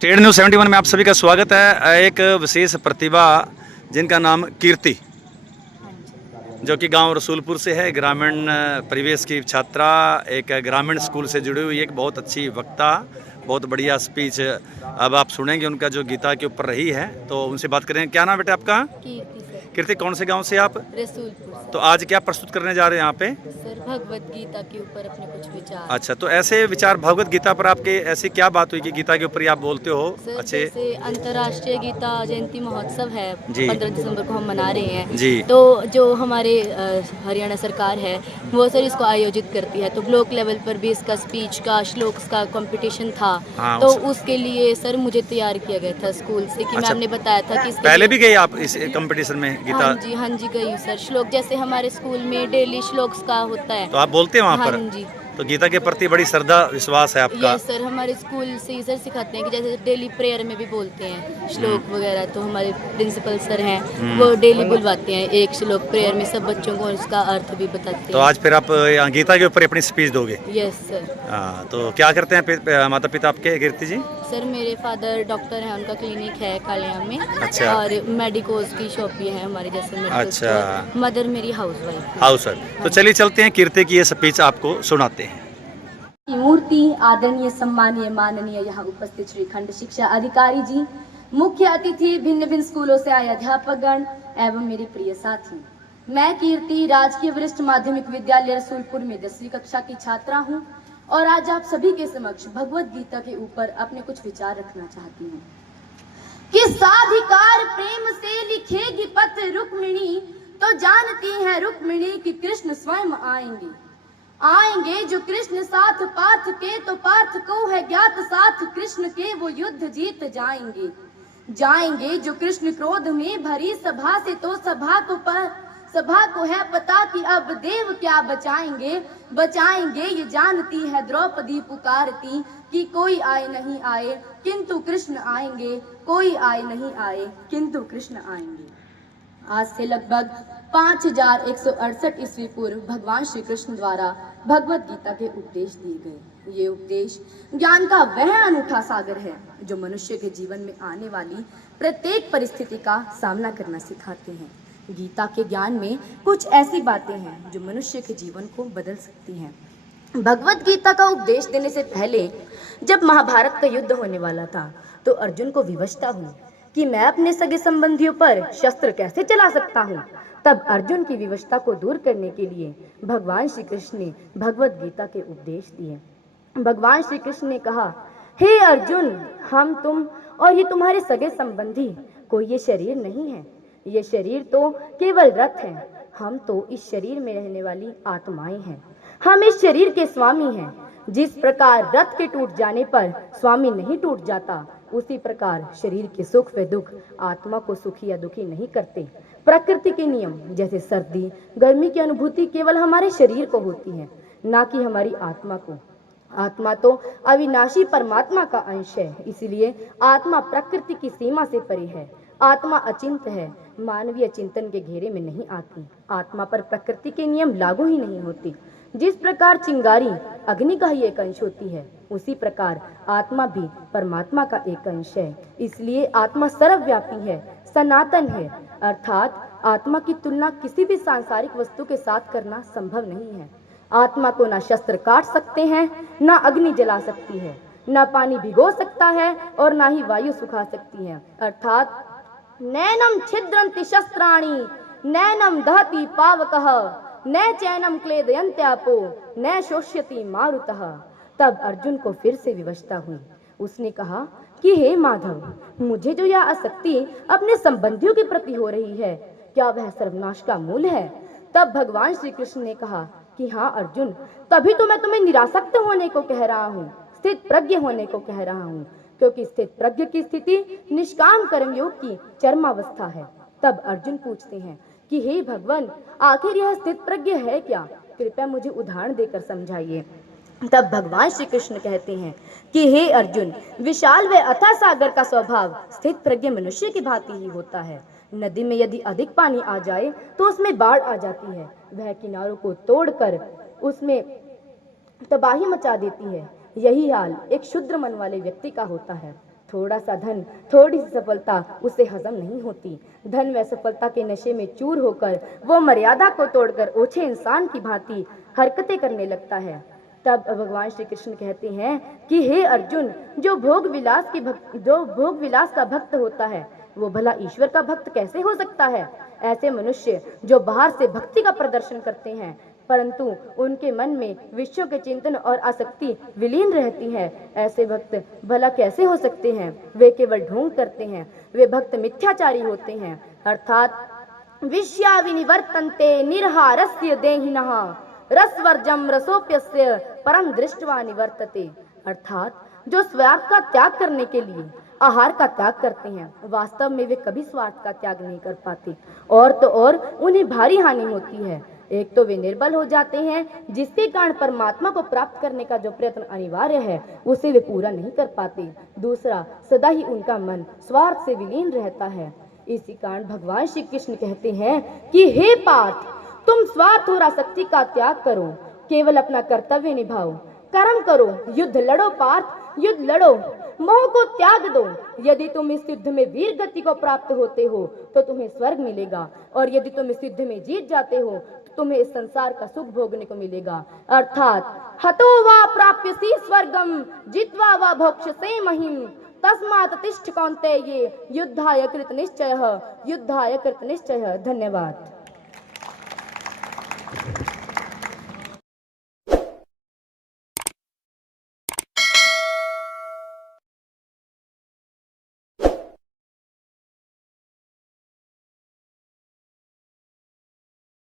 Trade news 71 में आप सभी का स्वागत है। एक विशेष प्रतिभा जिनका नाम कीर्ति, जो कि गांव रसूलपुर से है, ग्रामीण परिवेश की छात्रा, एक ग्रामीण स्कूल से जुड़ी हुई एक बहुत अच्छी वक्ता, बहुत बढ़िया स्पीच अब आप सुनेंगे उनका जो गीता के ऊपर रही है। तो उनसे बात करें। क्या नाम बेटा आपका? कीर्ति सर। कीर्ति, कौन से गांव से आप? रसूलपुर सर। तो आज क्या प्रस्तुत करने जा रहे हैं यहाँ पे? सर भगवत गीता के ऊपर अपने कुछ विचार। अच्छा, तो ऐसे विचार भगवत गीता पर आपके ऐसी क्या बात हुई कि गीता के ऊपर ही आप बोलते हो? सर अच्छे जैसे अंतर्राष्ट्रीय गीता जयंती महोत्सव है, जी 15 दिसंबर को हम मना रहे हैं। जी तो जो हमारे हरियाणा सरकार है वो सर इसको आयोजित करती है। तो ब्लॉक लेवल पर भी इसका स्पीच का, श्लोक्स का कंपटीशन था। हाँ, तो उसके लिए सर मुझे तैयार किया गया था स्कूल से कि अच्छा, मैम ने बताया था कि पहले भी गए आप इस कंपटीशन में गीता? हाँ जी गई हूँ सर। श्लोक जैसे हमारे स्कूल में डेली श्लोक्स का होता है। तो आप बोलते हैं वहाँ हाँ पर? जी। तो गीता के प्रति बड़ी श्रद्धा विश्वास है आपका? यस सर, हमारे स्कूल से ही सर सिखाते हैं कि जैसे डेली प्रेयर में भी बोलते हैं श्लोक वगैरह। तो हमारे प्रिंसिपल सर हैं वो डेली बुलवाते हैं एक श्लोक प्रेयर में, सब बच्चों को उसका अर्थ भी बताते तो हैं। आज फिर आप यहाँ गीता के ऊपर अपनी स्पीच दोगे? Yes sir. हाँ, तो क्या करते हैं माता पिता आपके कीर्ति जी? सर मेरे फादर डॉक्टर हैं, उनका क्लिनिक है कालियाम में। अच्छा। और मेडिकोज की शॉप भी है हमारी, जैसे मेडिकल अच्छा। स्टोर। मदर मेरी हाउस वाइफ। How sir. तो चलिए चलते हैं, कीर्ति की ये स्पीच आपको सुनाते हैं। मूर्ति आदरणीय सम्मानीय माननीय यहाँ उपस्थित श्री खंड शिक्षा अधिकारी जी, मुख्य अतिथि, भिन्न भिन्न स्कूलों से आए अध्यापकगण एवं मेरे प्रिय साथी, मैं कीर्ति राजकीय वरिष्ठ माध्यमिक विद्यालय रसूलपुर में 10वीं कक्षा की छात्रा हूँ और आज आप सभी के समक्ष भगवत गीता के ऊपर अपने कुछ विचार रखना चाहती हूँ। कि साधिकार प्रेम से लिखेगी पत्र रुक्मिणी, तो जानती है रुक्मिणी कि कृष्ण स्वयं आएंगे जो कृष्ण साथ पार्थ के, तो पार्थ को है ज्ञात साथ कृष्ण के वो युद्ध जीत जाएंगे जो कृष्ण क्रोध में भरी सभा से, तो सभा को है पता कि अब देव क्या बचाएंगे ये जानती है द्रौपदी पुकारती कि कोई आए नहीं आए किंतु कृष्ण आएंगे, कोई आए नहीं आए किंतु कृष्ण आएंगे। आज से लगभग 5168 ईस्वी पूर्व भगवान श्री कृष्ण द्वारा भगवत गीता के उपदेश दिए गए। ये उपदेश ज्ञान का वह अनूठा सागर है जो मनुष्य के जीवन में आने वाली प्रत्येक परिस्थिति का सामना करना सिखाते हैं। गीता के ज्ञान में कुछ ऐसी बातें हैं जो मनुष्य के जीवन को बदल सकती हैं। भगवत गीता का उपदेश देने से पहले जब महाभारत का युद्ध होने वाला था तो अर्जुन को विवशता हुई कि मैं अपने सगे संबंधियों पर शस्त्र कैसे चला सकता हूँ। तब अर्जुन की विवशता को दूर करने के लिए भगवान श्री कृष्ण ने भगवत गीता के उपदेश दिए। भगवान श्री कृष्ण ने कहा, हे अर्जुन, हम तुम और ये तुम्हारे सगे संबंधी कोई ये शरीर नहीं है। ये शरीर तो केवल रथ है। हम तो इस शरीर में रहने वाली आत्माएं हैं। हम इस शरीर के स्वामी हैं। जिस प्रकार रथ के टूट जाने पर स्वामी नहीं टूट जाता, उसी प्रकार शरीर के सुख व दुख आत्मा को सुखी या दुखी नहीं करते। प्रकृति के नियम जैसे सर्दी गर्मी की अनुभूति केवल हमारे शरीर को होती है, ना कि हमारी आत्मा को। आत्मा तो अविनाशी परमात्मा का अंश है, इसलिए आत्मा प्रकृति की सीमा से परे है। आत्मा अचिंत्य है, मानवीय चिंतन के घेरे में नहीं आती। आत्मा पर प्रकृति के नियम लागू ही नहीं होते। जिस प्रकार चिंगारी अग्नि का ही एक अंश होती है, उसी प्रकार आत्मा भी परमात्मा का एक अंश है। इसलिए आत्मा सर्वव्यापी है, सनातन है। अर्थात आत्मा की तुलना किसी भी सांसारिक वस्तु के साथ करना संभव नहीं है। आत्मा को ना शस्त्र काट सकते हैं, ना अग्नि जला सकती है, ना पानी भिगो सकता है और ना ही वायु सुखा सकती है। अर्थात नैनम छिद्रन्ति शस्त्राणि नैनम दहति पावकः न चैनम क्लेदयन्त्यापो न शोष्यति मारुतः। तब अर्जुन को फिर से विवशता हुई। उसने कहा कि हे माधव, मुझे जो यह आसक्ति अपने संबंधियों के प्रति हो रही है, क्या वह सर्वनाश का मूल है? तब भगवान श्री कृष्ण ने कहा कि हाँ अर्जुन, तभी तो मैं तुम्हें निरासक्त होने को कह रहा हूँ, स्थित प्रज्ञ होने को कह रहा हूँ, क्योंकि स्थित प्रज्ञ की स्थिति निष्काम कर्मयोग की चरमावस्था है। तब अर्जुन पूछते हैं कि हे भगवान, आखिर यह स्थित प्रज्ञ है क्या? कृपया मुझे उदाहरण देकर समझाइए। तब भगवान श्री कृष्ण कहते हैं कि हे अर्जुन, विशाल व अथाह सागर का स्वभाव स्थित प्रज्ञ मनुष्य की भांति ही होता है। नदी में यदि अधिक पानी आ जाए तो उसमें बाढ़ आ जाती है। वह किनारों को तोड़कर उसमें तबाही मचा देती है। यही हाल एक शुद्र मन वाले व्यक्ति का होता है। थोड़ा सा धन, थोड़ी सी सफलता उसे हजम नहीं होती। धन व सफलता के नशे में चूर होकर वो मर्यादा को तोड़कर ओछे इंसान की भांति हरकतें करने लगता है। तब भगवान श्री कृष्ण कहते हैं कि हे अर्जुन, जो भोग विलास का भक्त होता है वो भला ईश्वर का भक्त कैसे हो सकता है। ऐसे मनुष्य जो बाहर से भक्ति का प्रदर्शन करते हैं परंतु उनके मन में विषयों के चिंतन और आसक्ति विलीन रहती है, ऐसे भक्त भला कैसे हो सकते हैं। वे केवल ढोंग करते हैं, वे भक्त मिथ्याचारी होते हैं। अर्थात विषया विनिवर्तन्ते निर्हारस्य देहिनः रसवर्जम रसोप्यस्य परम दृष्ट्वा निवर्तते। अर्थात जो स्वार्थ का त्याग करने के लिए आहार का त्याग करते हैं वास्तव में वे कभी स्वार्थ का त्याग नहीं कर पाते, और तो और उन्हें भारी हानि होती है। एक तो वे निर्बल हो जाते हैं जिसके कारण परमात्मा को प्राप्त करने का जो प्रयत्न अनिवार्य है उसे वे पूरा नहीं कर पाते। दूसरा, सदा ही उनका मन स्वार्थ से विलीन रहता है। इसी कारण भगवान श्री कृष्ण कहते हैं कि हे पार्थ, तुम स्वार्थ और आसक्ति का त्याग करो, केवल अपना कर्तव्य निभाओ, कर्म करो, युद्ध लड़ो पार्थ, युद्ध लड़ो, मोह को त्याग दो। यदि तुम इस युद्ध में वीर गति को प्राप्त होते हो तो तुम्हें स्वर्ग मिलेगा, और यदि तुम इस युद्ध में जीत जाते हो तो तुम्हें इस संसार का सुख भोगने को मिलेगा। अर्थात हतो वा प्राप्यसि स्वर्गम जित्वा वा भोक्ष्यसे महिम तस्मात् तिष्ठ कौन्तेय युद्धाय कृत निश्चयः, युद्धाय कृत निश्चयः। धन्यवाद।